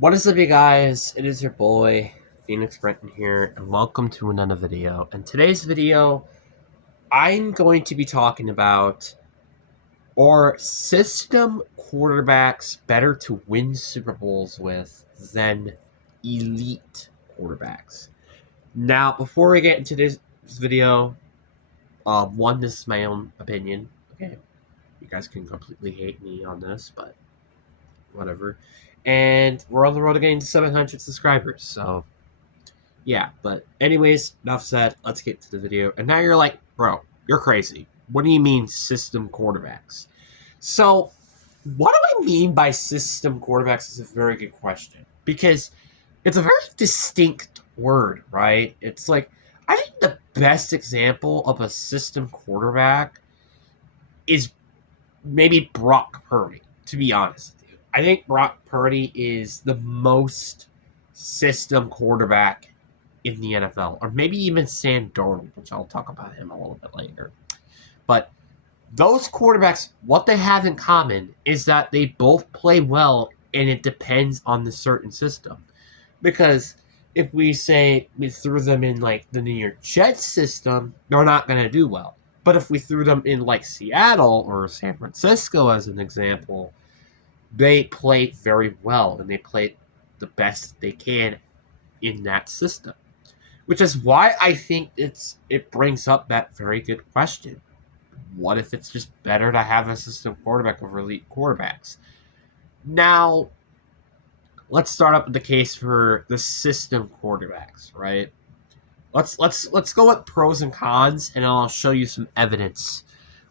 What is up, you guys? It is your boy, Phoenix Brenton here, and welcome to another video. In today's video, I'm going to be talking about are system quarterbacks better to win Super Bowls with than elite quarterbacks? Now, before we get into this video, this is my own opinion. Okay, you guys can completely hate me on this, but whatever. And we're on the road to getting to 700 subscribers, so yeah. But anyways, enough said. Let's get to the video. And now you're like, bro, you're crazy. What do you mean system quarterbacks? So, what do I mean by system quarterbacks is a very good question because it's a very distinct word, right? It's like I think the best example of a system quarterback is maybe Brock Purdy, to be honest with you. I think Brock Purdy is the most system quarterback in the NFL, or maybe even Sam Darnold, which I'll talk about him a little bit later. But those quarterbacks, what they have in common is that they both play well, and it depends on the certain system. Because if we say we threw them in like the New York Jets system, they're not going to do well. But if we threw them in like Seattle or San Francisco as an example, they play very well and they play the best they can in that system. Which is why I think it brings up that very good question. What if it's just better to have a system quarterback over elite quarterbacks? Now, let's start up with the case for the system quarterbacks, right? Let's go with pros and cons, and I'll show you some evidence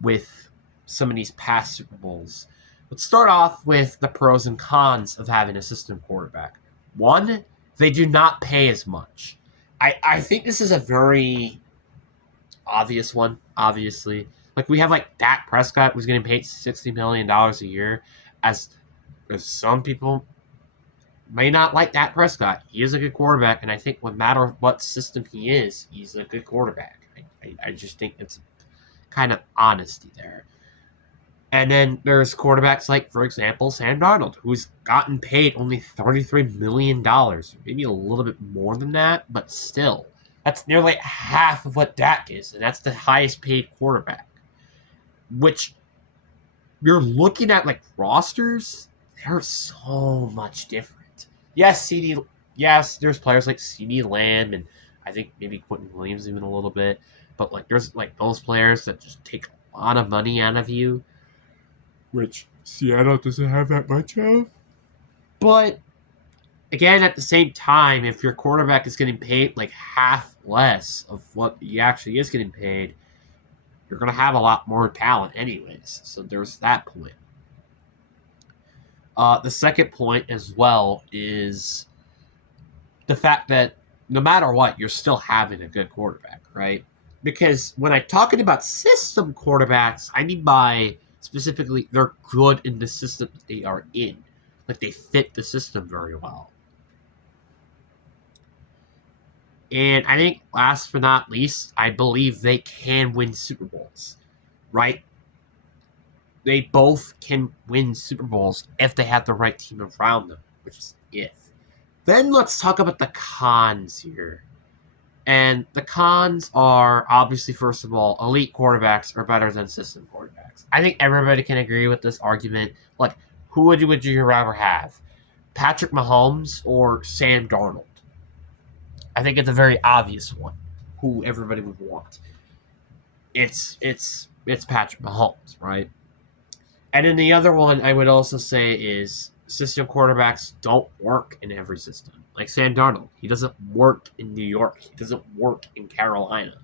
with some of these past Super Bowls. Let's start off with the pros and cons of having a system quarterback. One, they do not pay as much. I think this is a very obvious one, obviously. Like we have like Dak Prescott who's getting paid $60 million a year, as some people may not like Dak Prescott. He is a good quarterback, and I think no matter what system he is, he's a good quarterback. I just think it's kind of honesty there. And then there's quarterbacks like, for example, Sam Darnold, who's gotten paid only $33 million, maybe a little bit more than that, but still. That's nearly half of what Dak is, and that's the highest paid quarterback. Which you're looking at like rosters, they're so much different. Yes, there's players like CeeDee Lamb and I think maybe Quentin Williams even a little bit, but like there's like those players that just take a lot of money out of you, which Seattle doesn't have that much of. But again, at the same time, if your quarterback is getting paid like half less of what he actually is getting paid, you're going to have a lot more talent anyways. So there's that point. The second point as well is the fact that no matter what, you're still having a good quarterback, right? Because when I'm talking about system quarterbacks, I mean by specifically they're good in the system that they are in. Like they fit the system very well. And I think last but not least, I believe they can win Super Bowls, right? They both can win Super Bowls if they have the right team around them, which is if. Then let's talk about the cons here. And the cons are obviously, first of all, elite quarterbacks are better than system quarterbacks. I think everybody can agree with this argument. Like, who would you rather have? Patrick Mahomes or Sam Darnold? I think it's a very obvious one. Who everybody would want. It's Patrick Mahomes, right? And then the other one I would also say is system quarterbacks don't work in every system. Like Sam Darnold, he doesn't work in New York. He doesn't work in Carolina.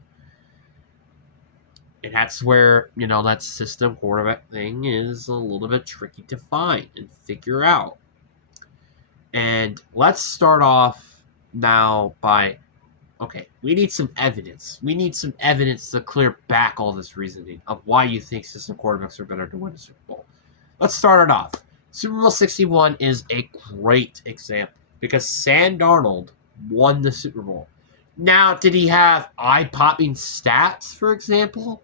And that's where, that system quarterback thing is a little bit tricky to find and figure out. And let's start off now by, okay, we need some evidence. We need some evidence to clear back all this reasoning of why you think system quarterbacks are better to win a Super Bowl. Let's start it off. Super Bowl 61 is a great example because Sam Darnold won the Super Bowl. Now, did he have eye-popping stats, for example?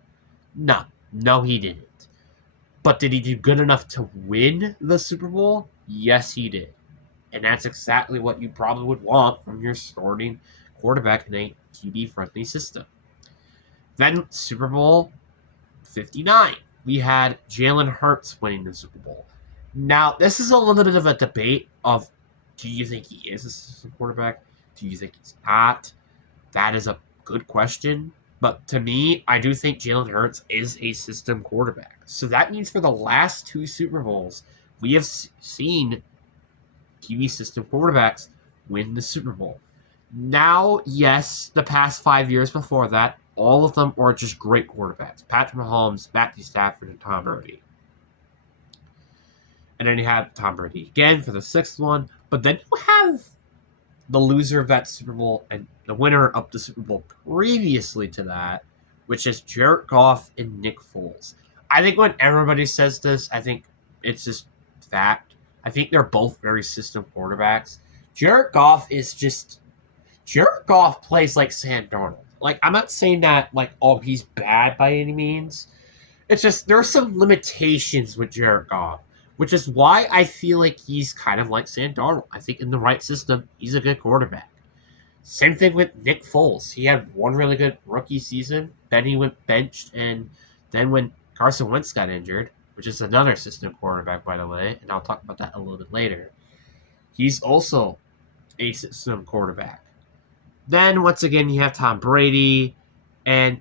No, he didn't. But did he do good enough to win the Super Bowl? Yes, he did. And that's exactly what you probably would want from your starting quarterback in a QB-friendly system. Then Super Bowl 59, we had Jalen Hurts winning the Super Bowl. Now, this is a little bit of a debate of, do you think he is a system quarterback? Do you think he's not? That is a good question. But to me, I do think Jalen Hurts is a system quarterback. So that means for the last two Super Bowls, we have seen QB system quarterbacks win the Super Bowl. Now, yes, the past 5 years before that, all of them were just great quarterbacks. Patrick Mahomes, Matthew Stafford, and Tom Brady. And then you have Tom Brady again for the sixth one. But then you have the loser of that Super Bowl and the winner of the Super Bowl previously to that, which is Jared Goff and Nick Foles. I think when everybody says this, I think it's just fact. I think they're both very system quarterbacks. Jared Goff plays like Sam Darnold. Like, I'm not saying that, like, oh, he's bad by any means. It's just, there are some limitations with Jared Goff, which is why I feel like he's kind of like Sam Darnold. I think in the right system, he's a good quarterback. Same thing with Nick Foles. He had one really good rookie season, then he went benched, and then when Carson Wentz got injured, which is another system quarterback, by the way, and I'll talk about that a little bit later, he's also a system quarterback. Then, once again, you have Tom Brady, and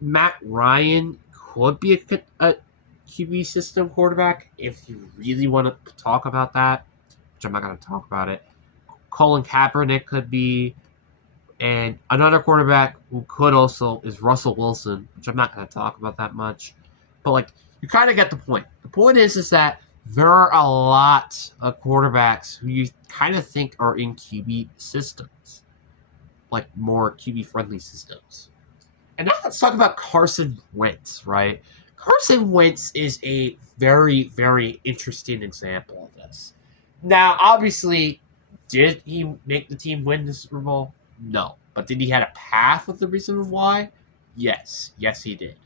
Matt Ryan could be a QB system quarterback if you really want to talk about that, which I'm not going to talk about it. Colin Kaepernick could be, and another quarterback who could also is Russell Wilson, which I'm not going to talk about that much. But, like, you kind of get the point. The point is that there are a lot of quarterbacks who you kind of think are in QB systems, like more QB-friendly systems. And now let's talk about Carson Wentz, right? Carson Wentz is a very, very interesting example of this. Now, obviously, did he make the team win the Super Bowl? No. But did he have a path with the reason why? Yes. Yes, he did.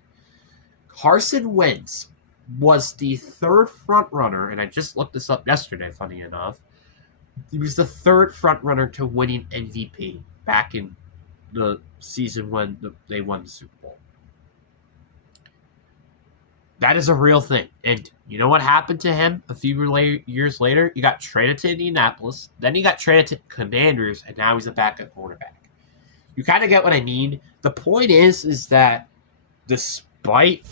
Carson Wentz was the third front runner, and I just looked this up yesterday, funny enough. He was the third front runner to winning MVP back in the season when they won the Super Bowl. That is a real thing. And you know what happened to him a few years later? He got traded to Indianapolis. Then he got traded to Commanders, and now he's a backup quarterback. You kind of get what I mean. The point is that despite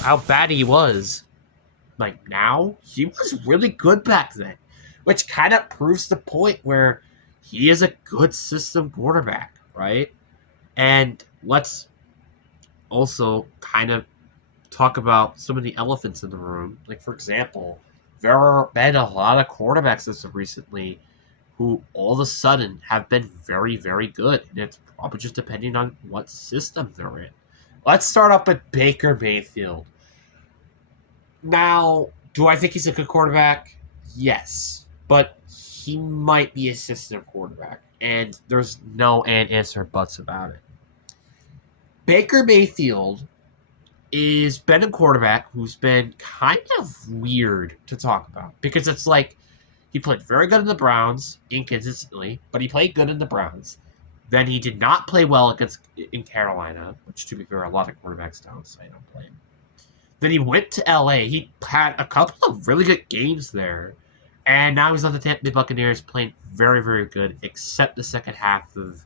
how bad he was, like now, he was really good back then. Which kind of proves the point where he is a good system quarterback, right? And let's also kind of talk about some of the elephants in the room. Like, for example, there have been a lot of quarterbacks as of recently who all of a sudden have been very, very good. And it's probably just depending on what system they're in. Let's start off with Baker Mayfield. Now, do I think he's a good quarterback? Yes. But he might be a system quarterback. And there's no ands or buts about it. Baker Mayfield is been a quarterback who's been kind of weird to talk about. Because it's like, he played very good in the Browns, inconsistently, but he played good in the Browns. Then he did not play well in Carolina, which, to be fair, a lot of quarterbacks don't, so I don't play him. Then he went to LA. He had a couple of really good games there. And now he's on the Tampa Bay Buccaneers playing very, very good, except the second half of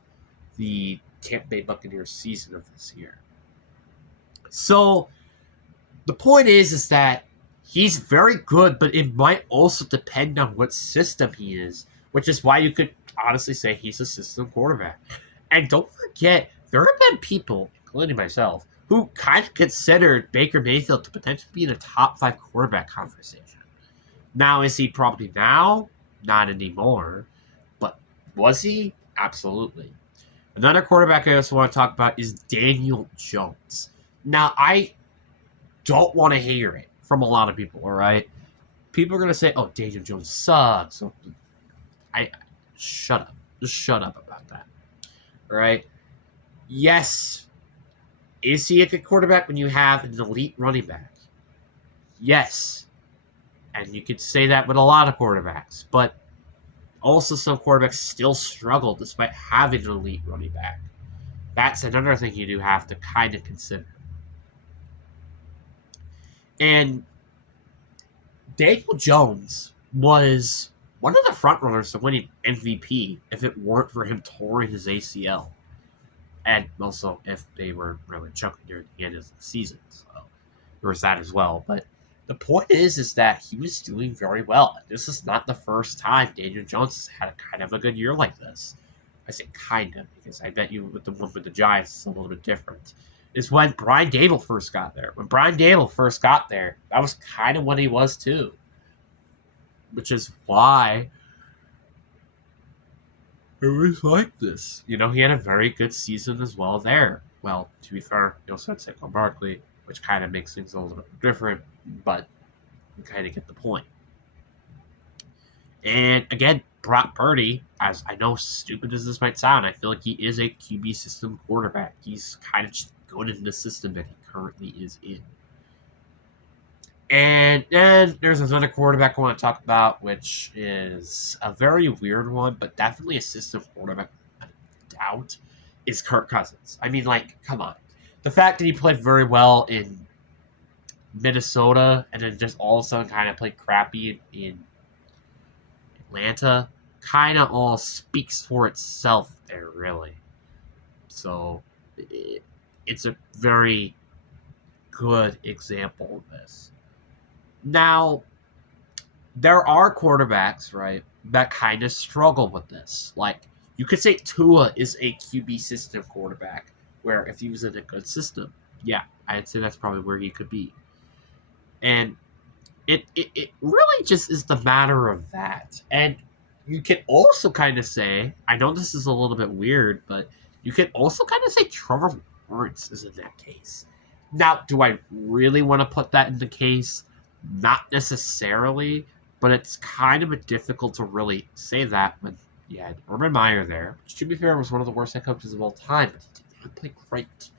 the Tampa Bay Buccaneers season of this year. So the point is that he's very good, but it might also depend on what system he is, which is why you could honestly say he's a system quarterback. And don't forget, there have been people, including myself, who kind of considered Baker Mayfield to potentially be in a top 5 quarterback conversation. Now, is he probably now? Not anymore. But was he? Absolutely. Another quarterback I also want to talk about is Daniel Jones. Now, I don't want to hear it from a lot of people, all right? People are going to say, oh, Daniel Jones sucks. Shut up. Just shut up about that. All right? Yes. Is he a good quarterback when you have an elite running back? Yes. And you could say that with a lot of quarterbacks. But Also, some quarterbacks still struggle despite having an elite running back. That's another thing you do have to kind of consider. And Daniel Jones was one of the frontrunners to winning MVP if it weren't for him touring his ACL. And also if they were really choking near the end of the season. So there was that as well. But the point is that he was doing very well. This is not the first time Daniel Jones has had a kind of a good year like this. I say kind of, because I bet you with the one with the Giants it's a little bit different. Is when Brian Dable first got there. When Brian Dable first got there, that was kind of what he was too. Which is why it was like this. You know, he had a very good season as well there. Well, to be fair, he also had Saquon Barkley, which kind of makes things a little bit different, but you kind of get the point. And again, Brock Purdy, as I know stupid as this might sound, I feel like he is a QB system quarterback. He's kind of just good in the system that he currently is in. And then there's another quarterback I want to talk about, which is a very weird one, but definitely a system quarterback, I doubt, is Kirk Cousins. I mean, like, come on. The fact that he played very well in Minnesota and then just all of a sudden kind of played crappy in Atlanta kind of all speaks for itself there, really. So it's a very good example of this. Now, there are quarterbacks, right, that kind of struggle with this. Like, you could say Tua is a QB system quarterback, where if he was in a good system, yeah, I'd say that's probably where he could be. And it really just is the matter of that. And you can also kind of say, I know this is a little bit weird, but you can also kind of say Trevor Lawrence is in that case. Now, do I really want to put that in the case? Not necessarily, but it's kind of difficult to really say that when you had Urban Meyer there, which to be fair was one of the worst head coaches of all time, but he did not play great.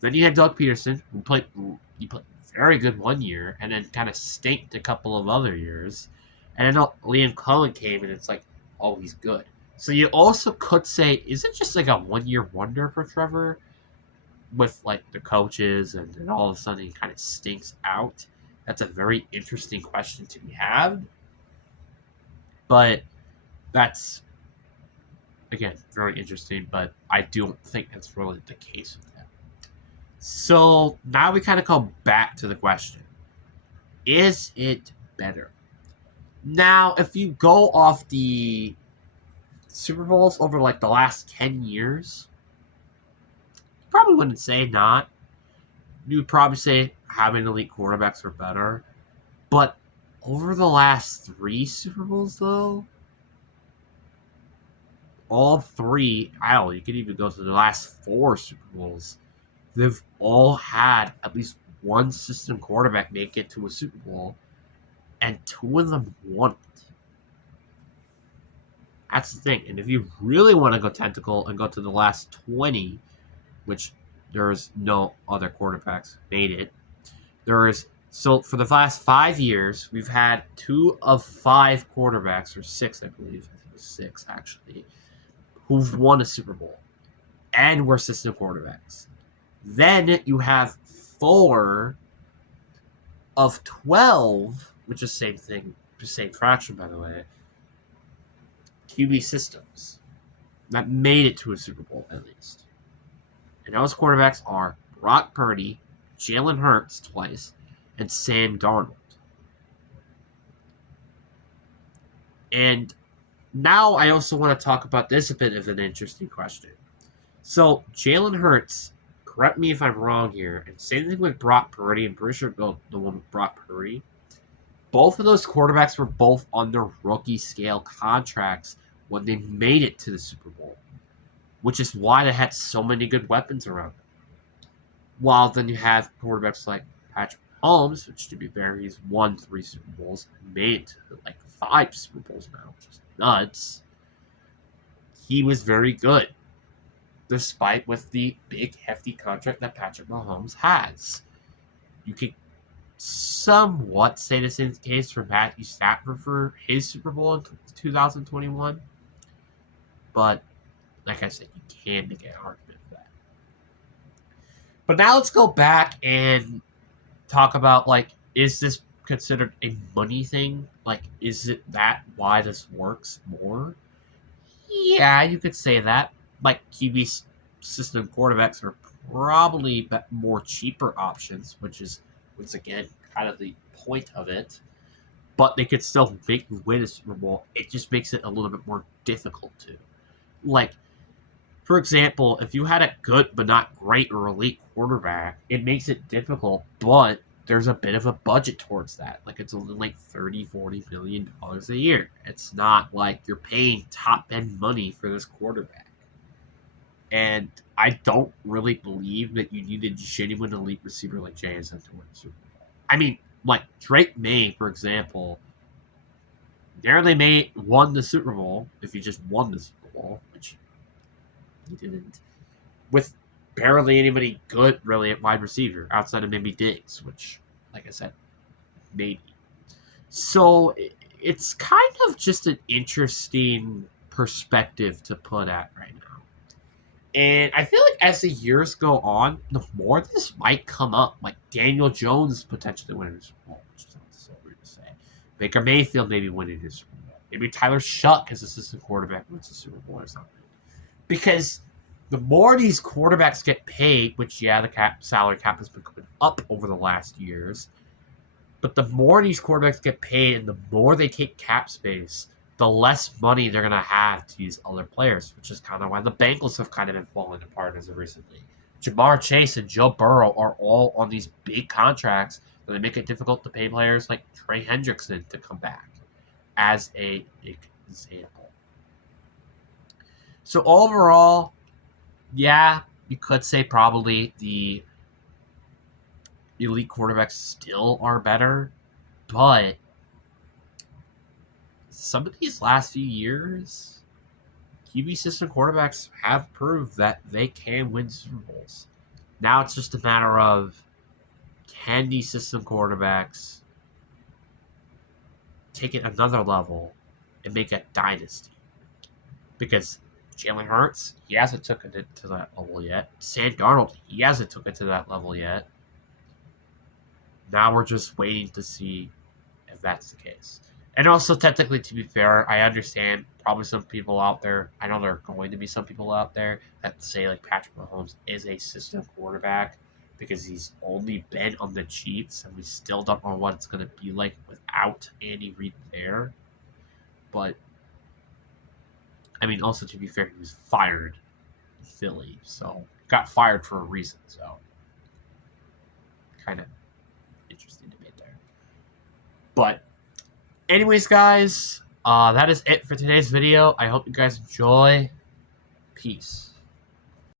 Then you had Doug Peterson, who played very good one year, and then kind of stinked a couple of other years. And then Liam Cohen came, and it's like, oh, he's good. So you also could say, is it just like a one-year wonder for Trevor with like the coaches, and then all of a sudden he kind of stinks out? That's a very interesting question to be had. But that's, again, very interesting, but I don't think that's really the case with him. So now we kind of come back to the question. Is it better? Now, if you go off the Super Bowls over like the last 10 years, you probably wouldn't say not. You would probably say having elite quarterbacks are better. But over the last 3 Super Bowls, though, all 3, you could even go to the last 4 Super Bowls, they've all had at least one system quarterback make it to a Super Bowl, and 2 of them won it. That's the thing. And if you really want to go tentacle and go to the last 20, which there's no other quarterbacks made it, so for the last 5 years, we've had 2 of 5 quarterbacks, or 6, I believe. I think it was 6, actually, who've won a Super Bowl and were system quarterbacks. Then you have 4 of 12, which is same thing, same fraction, by the way, QB systems that made it to a Super Bowl, at least. And those quarterbacks are Brock Purdy, Jalen Hurts twice, and Sam Darnold. And now I also want to talk about this a bit of an interesting question. So Jalen Hurts, correct me if I'm wrong here, and same thing with Brock Purdy, I'm pretty sure the one with Brock Purdy, both of those quarterbacks were both on their rookie scale contracts when they made it to the Super Bowl, which is why they had so many good weapons around them. While then you have quarterbacks like Patrick Mahomes, which to be fair, he's won 3 Super Bowls, made it to like 5 Super Bowls now, which is nuts. He was very good, despite with the big, hefty contract that Patrick Mahomes has. You could somewhat say the same case for Matthew Stafford for his Super Bowl in 2021. But, like I said, you can make an argument for that. But now let's go back and talk about, like, is this considered a money thing? Like, is it that why this works more? Yeah, you could say that. Like, QB system quarterbacks are probably more cheaper options, which is, once again, kind of the point of it. But they could still make you win a Super Bowl. It just makes it a little bit more difficult to. Like, for example, if you had a good but not great or elite quarterback, it makes it difficult, but there's a bit of a budget towards that. Like, it's only like $30-40 million a year. It's not like you're paying top end money for this quarterback. And I don't really believe that you need a genuine elite receiver like Jameson to win the Super Bowl. I mean, like Drake May, for example, nearly won the Super Bowl if he just won the Super Bowl, which he didn't, with barely anybody good really at wide receiver outside of maybe Diggs, which, like I said, maybe. So it's kind of just an interesting perspective to put at right now. And I feel like as the years go on, the more this might come up, like Daniel Jones potentially winning the Super Bowl, which sounds so weird to say. Baker Mayfield maybe winning his Super Bowl. Maybe Tyler Shuck as assistant quarterback wins the Super Bowl or something. Because the more these quarterbacks get paid, which, yeah, the salary cap has been going up over the last years, but the more these quarterbacks get paid and the more they take cap space, the less money they're going to have to use other players, which is kind of why the Bengals have kind of been falling apart as of recently. Jamar Chase and Joe Burrow are all on these big contracts that make it difficult to pay players like Trey Hendrickson to come back, as a example. So overall, yeah, you could say probably the elite quarterbacks still are better, but some of these last few years, QB system quarterbacks have proved that they can win Super Bowls. Now it's just a matter of, can these system quarterbacks take it another level and make a dynasty? Because Jalen Hurts, he hasn't taken it to that level yet. Sam Darnold, he hasn't took it to that level yet. Now we're just waiting to see if that's the case. And also, technically, to be fair, I understand probably some people out there, I know there are going to be some people out there that say, like, Patrick Mahomes is a system quarterback because he's only been on the Chiefs, and we still don't know what it's going to be like without Andy Reid there. But, I mean, also, to be fair, he was fired in Philly, so got fired for a reason, so kind of interesting debate there. But anyways, guys, that is it for today's video. I hope you guys enjoy. Peace.